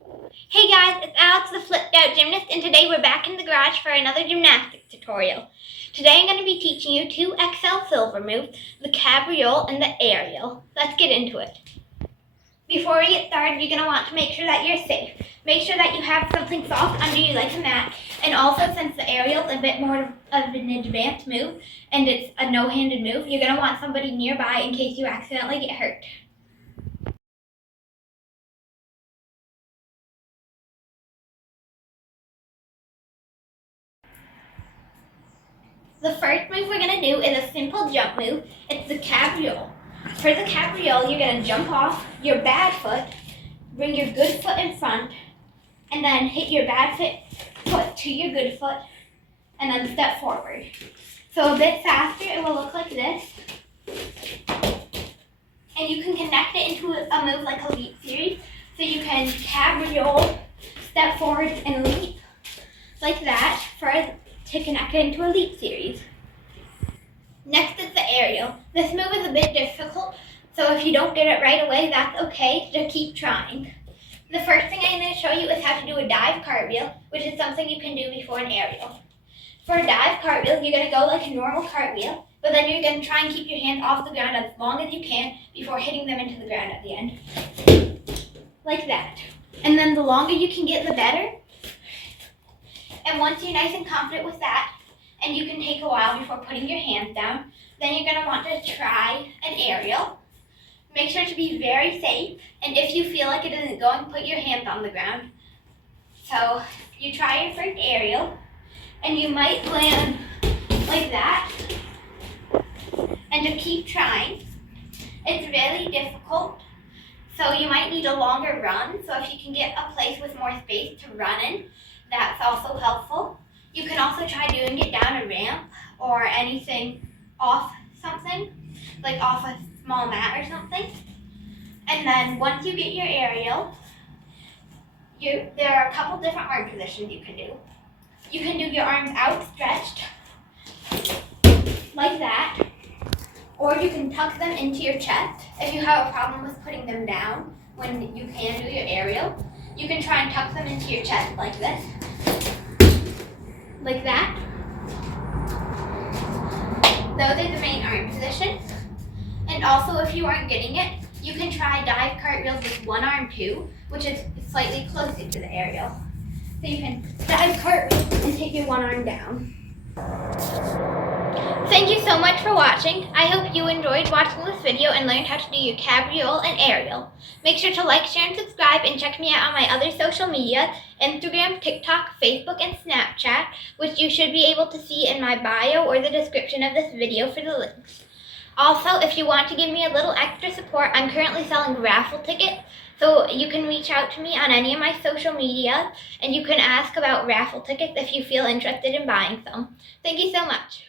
Hey guys, it's Alex the Flipped Out Gymnast, and today we're back in the garage for another gymnastics tutorial. Today I'm going to be teaching you two XL silver moves, the Cabriole and the Aeriel. Let's get into it. Before we get started, you're going to want to make sure that you're safe. Make sure that you have something soft under you like a mat, and also since the Aeriel is a bit more of an advanced move, and it's a no-handed move, you're going to want somebody nearby in case you accidentally get hurt. The first move we're going to do is a simple jump move. It's the Cabriole. For the Cabriole, you're going to jump off your bad foot, bring your good foot in front, and then hit your bad foot to your good foot, and then step forward. So a bit faster, it will look like this. And you can connect it into a move like a leap series. So you can Cabriole, step forward, and leap like that to connect it into a leap series. Next is the Aeriel. This move is a bit difficult, so if you don't get it right away, that's okay, just keep trying. The first thing I'm going to show you is how to do a dive cartwheel, which is something you can do before an aerial. For a dive cartwheel, you're going to go like a normal cartwheel, but then you're going to try and keep your hands off the ground as long as you can before hitting them into the ground at the end. Like that. And then the longer you can get, the better. And once you're nice and confident with that, and you can take a while before putting your hands down, then you're going to want to try an aerial. Make sure to be very safe, and if you feel like it isn't going, put your hands on the ground. So you try your first aerial, and you might land like that, and just keep trying. It's really difficult, so you might need a longer run, so if you can get a place with more space to run in, that's also helpful. You can also try doing it down a ramp or anything off something, like off a small mat or something. And then once you get your aerial, there are a couple different arm positions you can do. You can do your arms outstretched, like that, or you can tuck them into your chest if you have a problem with putting them down when you can do your aerial. You can try and tuck them into your chest like this. Like that. Those are the main arm positions. And also, if you aren't getting it, you can try dive cartwheels with one arm too, which is slightly closer to the aerial. So you can dive cartwheel and take your one arm down. Thank you so much for watching. I hope you enjoyed watching this video and learned how to do your Cabriole and Aeriel. Make sure to like, share, and subscribe, and check me out on my other social media, Instagram, TikTok, Facebook, and Snapchat, which you should be able to see in my bio or the description of this video for the links. Also, if you want to give me a little extra support, I'm currently selling raffle tickets, so you can reach out to me on any of my social media, and you can ask about raffle tickets if you feel interested in buying some. Thank you so much.